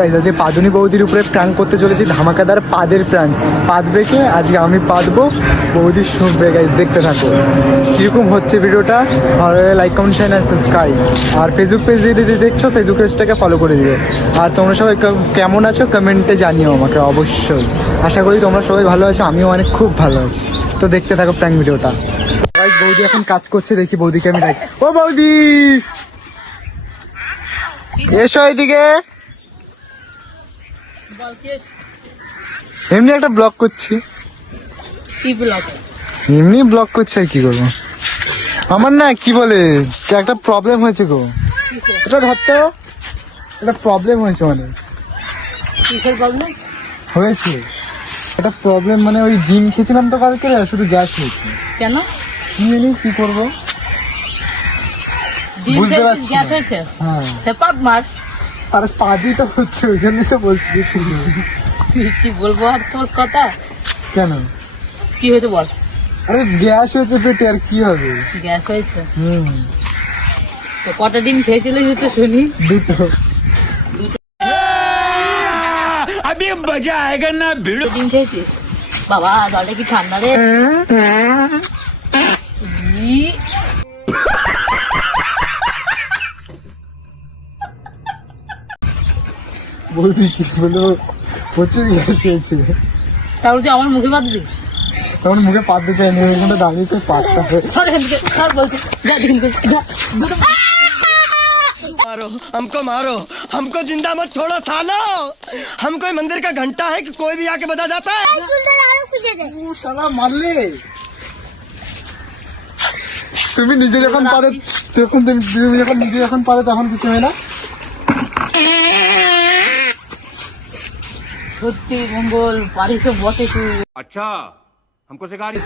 Guys আজকে পাদুনি বৌদির উপরে প্রাঙ্ক করতে চলেছি, ধামাকাদার পাদের প্রাঙ্ক পাদ বেঁকে আজকে আমি পাদবো, বৌদি শুনবে গাইজ দেখতে থাকো। কীরকম হচ্ছে ভিডিওটা ভালো লাইক কমেন্ট শেয়ার আর সাবস্ক্রাইব আর ফেসবুক পেজ দিয়ে যদি দেখছ ফেসবুক পেজটাকে ফলো করে দিও। আর তোমরা সবাই কেমন আছো কমেন্টে জানিও আমাকে, অবশ্যই। আশা করি তোমরা সবাই ভালো আছো, আমিও অনেক খুব ভালো আছি। তো দেখতে থাকো প্র্যাঙ্ক ভিডিওটা। বৌদি এখন কাজ করছে, দেখি বৌদিকে আমি ডাকি ও বৌদি! এসো এদিকে। কি? এমনি একটা ব্লগ করছি। কি ব্লগ এমনি ব্লগ করছি আর কি করব? আমার না কি বলে একটা প্রবলেম হয়েছে গো। এটা ধরতে একটা প্রবলেম হয়েছে মানে। হয়েছে। একটা প্রবলেম মানে ওই জিম খেয়েছিলাম তো কালকে শুধু গ্যাস হয়েছে কেন? কি জানি কি করব? বুঝতে পারছি গ্যাস হয়েছে? হ্যাঁ। মার। আর পাবি তো হচ্ছে ওই জন্যই তো বলছি। তুই কি বলব আর তোর কথা? কেন? কি হয়েছে বল। আরে গ্যাস হয়েছে পেটে আর কি হবে? গ্যাস হয়েছে? হুম। তো কটা ডিম খেয়েছিলিস তো শুনি। দুটো। আমি মজা আয়েগা না ভিড় ডিম খেয়েছিস? বাবা জলটা কি ঠান্ডা রে? হ্যাঁ? ই, বৌদি কি বলো প্রচুর গ্যাস হয়েছে তারপর তুই আমার মুখে বাঁধবি তখন মুখে পাততে চাইনি ওখানে দাঁড়িয়েছে পাতটা সর এখান থেকে, সর বলছি যা ডিম খেয়ে যা দুটো मारो हमको मारो हमको जिंदा मत छोड़ो सालो हम कोई मंदिर का घंटा है कि कोई भी आके बजा जाता है শালা মারলে তুমি নিজে যখন পারে তখন তুমি তুমি যখন নিজে যখন পারে তখন কিছু হয় না সত্যি মঙ্গল পারিস বসে তুই अच्छा हमको सिखा रही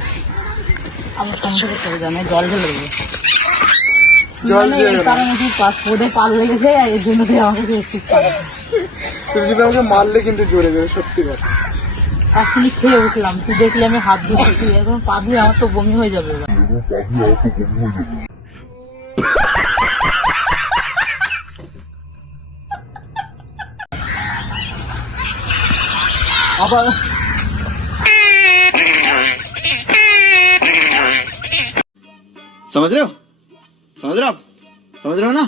আমার সঙ্গে চলে যাবে জল ঢেলে দেবে জল মানে দিয়ে এই দেবে। কারণে কি পাস পোদে পাল লেগেছে আর এর জন্য তুই আমাকে একটু পারে তুমি যদি আমাকে মারলে কিন্তু জোরে যাবে সত্যি কথা এখনই খেয়ে উঠলাম তুই দেখলি আমি হাত ধুচ্ছি তুই এখন পা ধুয়ে আমার তো বমি হয়ে যাবে এবার। আবার समझ रहे हो समझ रहे हो आप समझ रहे हो ना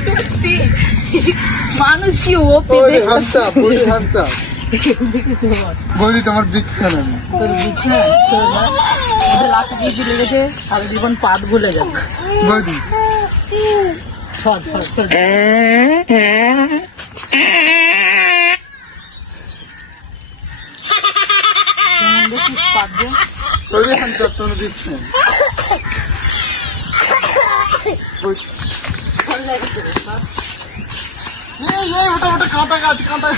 সত্যি মানুষ কি ওপি বৌদি হামসা বৌদি হামসা দেখিস এবার। বৌদি তোমার বিগ ফ্যান আমি তোর বিছানা তোর না ওদের রাতে কিছু লেগেছে সারা জীবন পাত ভুলে যাবে বৌদি কাঁটা গাছ কাঁটা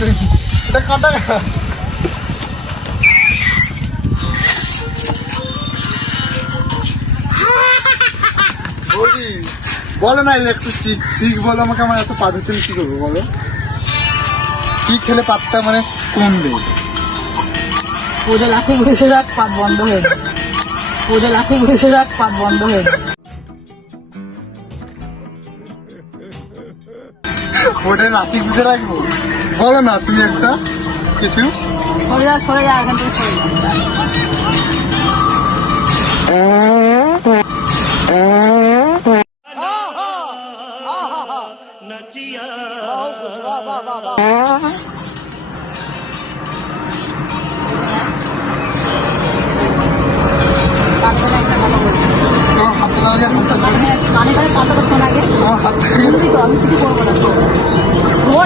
দেখি। এটা কাঁটা গাছ। বলো না একটু ঠিক বলো আমাকে আমার এত পাত হচ্ছে কি করব বলো? কি খেলে পাতটা মানে কমবে? ওদের লাঠি ঘুষে রাখ পাত বন্ধ হয়ে যাবে ওদের লাঠি ঘুষে রাখ পাত বন্ধ হয়ে যাবে ওটা লাঠি বুঝে রাখব? বলো না তুমি একটা কিছু? সরে যা সরে যা এখান থেকে সরে যা পাতটা একটা কথা বলছি তোমার হাতে লাগে হাতে লাগে মানে করে পাতাটা শোনা আগে তোমার হাত থেকে বলবি তো আমি কিছু করব না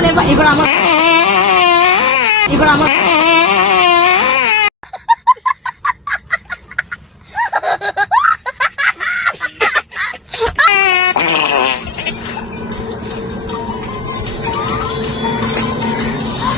এবার এবার আমার এবার আমার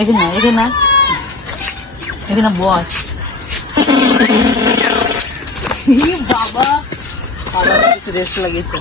এখানে এখানে এখানে বস বাবা। রেস্ট লাগিয়েছে।